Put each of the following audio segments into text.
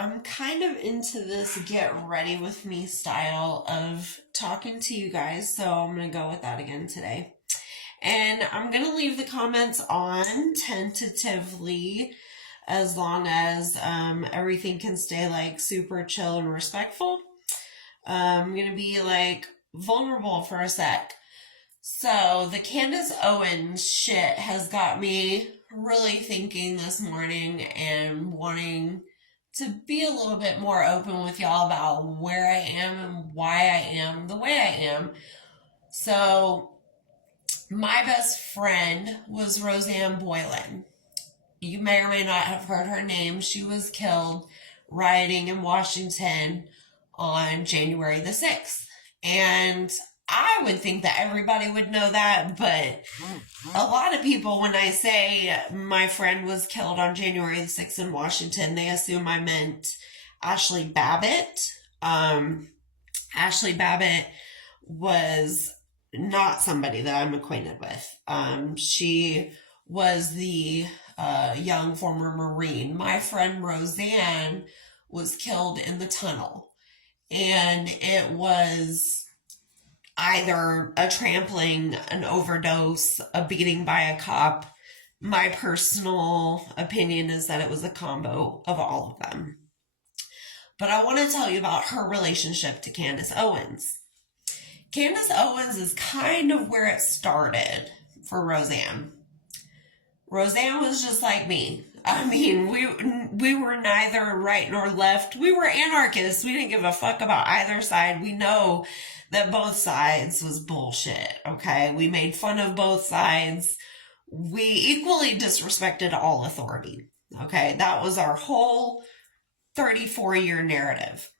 I'm kind of into this get ready with me style of talking to you guys, so I'm going to go with that again today. And I'm going to leave the comments on tentatively as long as everything can stay like super chill and respectful. I'm going to be like vulnerable for a sec. So the Candace Owens shit has got me really thinking this morning and wanting to be a little bit more open with y'all about where I am and why I am the way I am. So my best friend was Roseanne Boylan. You may or may not have heard her name. She was killed rioting in Washington on January the 6th. And I would think that everybody would know that, but a lot of people, when I say my friend was killed on January the 6th in Washington, they assume I meant Ashley Babbitt. Ashley Babbitt was not somebody that I'm acquainted with. She was the young former Marine. My friend Roseanne was killed in the tunnel, and it was either a trampling, an overdose, a beating by a cop. My personal opinion is that it was a combo of all of them. But I want to tell you about her relationship to Candace Owens. Candace Owens is kind of where it started for Roseanne. Roseanne was just like me. I mean, we were neither right nor left. We were anarchists. We didn't give a fuck about either side. We know that both sides was bullshit, okay? We made fun of both sides. We equally disrespected all authority, okay? That was our whole 34-year narrative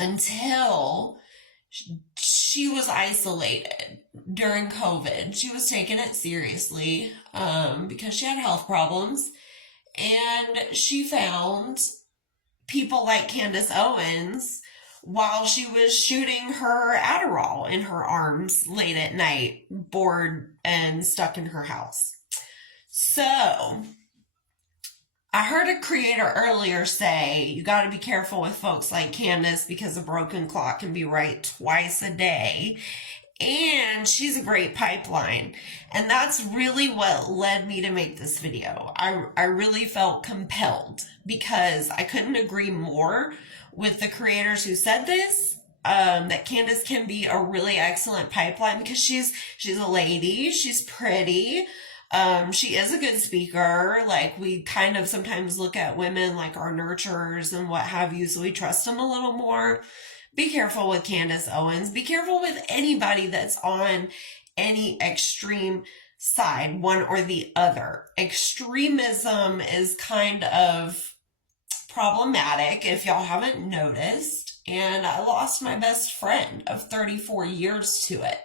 until she was isolated during COVID. She was taking it seriously because she had health problems. And she found people like Candace Owens while she was shooting her Adderall in her arms late at night, bored and stuck in her house. So I heard a creator earlier say, you got to be careful with folks like Candace because a broken clock can be right twice a day. And she's a great pipeline. And that's really what led me to make this video. I really felt compelled because I couldn't agree more with the creators who said this, that Candace can be a really excellent pipeline because she's a lady, she's pretty, she is a good speaker. Like, we kind of sometimes look at women like our nurturers and what have you, so we trust them a little more. Be careful with Candace Owens. Be careful with anybody that's on any extreme side, one or the other. Extremism is kind of problematic if y'all haven't noticed. And I lost my best friend of 34 years to it.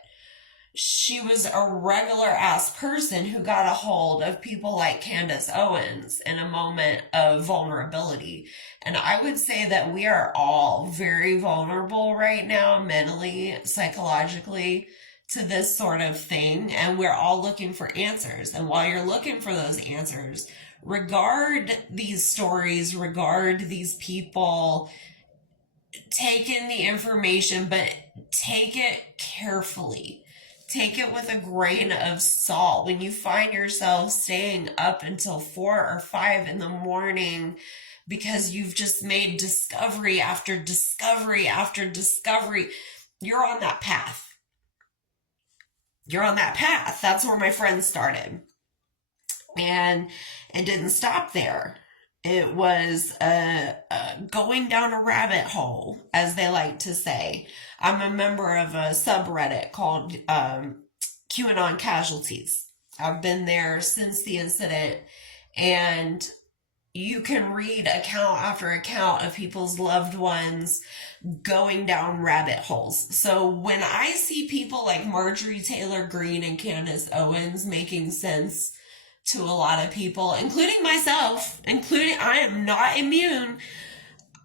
She was a regular ass person who got a hold of people like Candace Owens in a moment of vulnerability. And I would say that we are all very vulnerable right now, mentally, psychologically, to this sort of thing. And we're all looking for answers. And while you're looking for those answers, regard these stories, regard these people, take in the information, but take it carefully. Take it with a grain of salt. When you find yourself staying up until 4 or 5 in the morning because you've just made discovery after discovery after discovery, you're on that path. You're on that path. That's where my friend started. And it didn't stop there. It was going down a rabbit hole, as they like to say. I'm a member of a subreddit called QAnon Casualties. I've been there since the incident, and you can read account after account of people's loved ones going down rabbit holes. So when I see people like Marjorie Taylor Greene and Candace Owens making sense to a lot of people, including myself, I am not immune.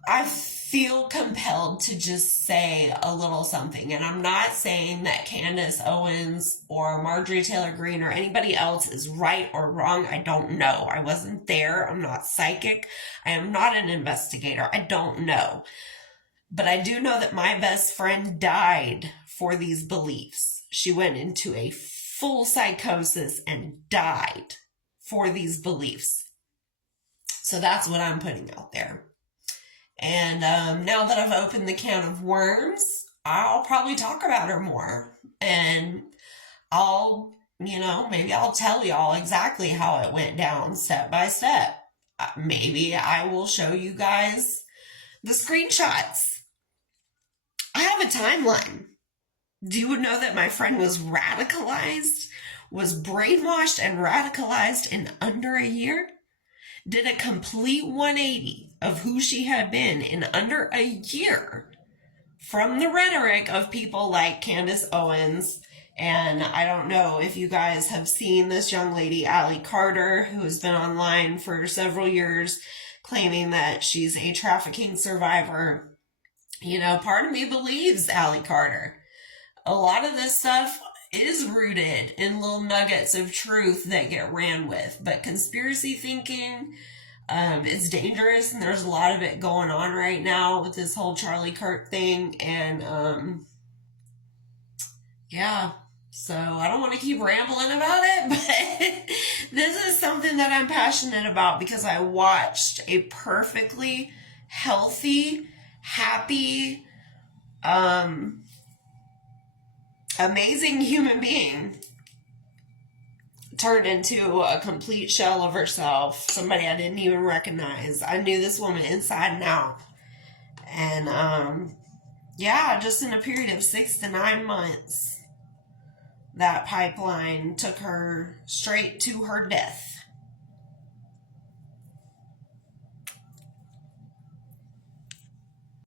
I feel compelled to just say a little something. And I'm not saying that Candace Owens or Marjorie Taylor Greene or anybody else is right or wrong. I don't know. I wasn't there. I'm not psychic. I am not an investigator. I don't know. But I do know that my best friend died for these beliefs. She went into a full psychosis and died for these beliefs. So that's what I'm putting out there. And now that I've opened the can of worms, I'll probably talk about her more. And I'll, maybe I'll tell y'all exactly how it went down step by step. Maybe I will show you guys the screenshots. I have a timeline. Do you know that my friend was radicalized, was brainwashed and radicalized in under a year? Did a complete 180 of who she had been in under a year from the rhetoric of people like Candace Owens. And I don't know if you guys have seen this young lady, Allie Carter, who has been online for several years claiming that she's a trafficking survivor. Part of me believes Allie Carter. A lot of this stuff is rooted in little nuggets of truth that get ran with. But conspiracy thinking is dangerous, and there's a lot of it going on right now with this whole Charlie Kirk thing. And yeah, so I don't want to keep rambling about it, but this is something that I'm passionate about because I watched a perfectly healthy, happy, amazing human being turned into a complete shell of herself. Somebody I didn't even recognize. I knew this woman inside and out. And just in a period of 6 to 9 months, that pipeline took her straight to her death.